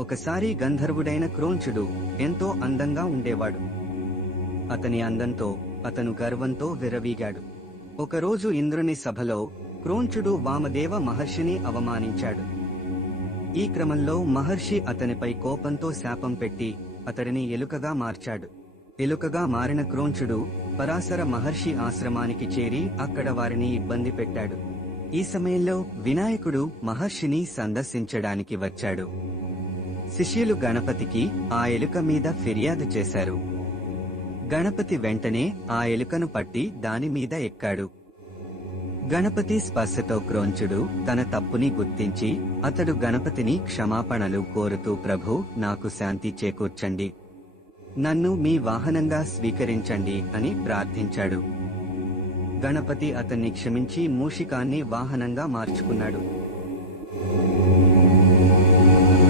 ఒకసారి గంధర్వుడైన క్రోంచుడు ఎంతో అందంగా ఉండేవాడు. అతని అందంతో అతను గర్వంతో విరవీగాడు ఒకరోజు ఇంద్రుని సభలో క్రోంచుడు వామదేవ మహర్షిని అవమానించాడు. ఈ క్రమంలో మహర్షి అతనిపై కోపంతో శాపం పెట్టి అతడిని ఎలుకగా మార్చాడు. ఎలుకగా మారిన క్రోంచుడు పరాశర మహర్షి ఆశ్రమానికి చేరి అక్కడ వారిని ఇబ్బంది పెట్టాడు. ఈ సమయంలో వినాయకుడు మహర్షిని సందర్శించడానికి వచ్చాడు. శిష్యులు గణపతికి ఆ ఎలుక మీద ఫిర్యాదు చేశారు. గణపతి వెంటనే ఆ ఎలుకను పట్టి దాని మీద ఎక్కాడు. గణపతి స్పర్శతో క్రోంచుడు తన తప్పుని గుర్తించి అతడు గణపతిని క్షమాపణలు కోరుతూ ప్రభు నాకు శాంతి చేకూర్చండి. నన్ను మీ వాహనంగా స్వీకరించండి అని ప్రార్థించాడు. గణపతి అతన్ని క్షమించి మూషికాన్ని వాహనంగా మార్చుకున్నాడు.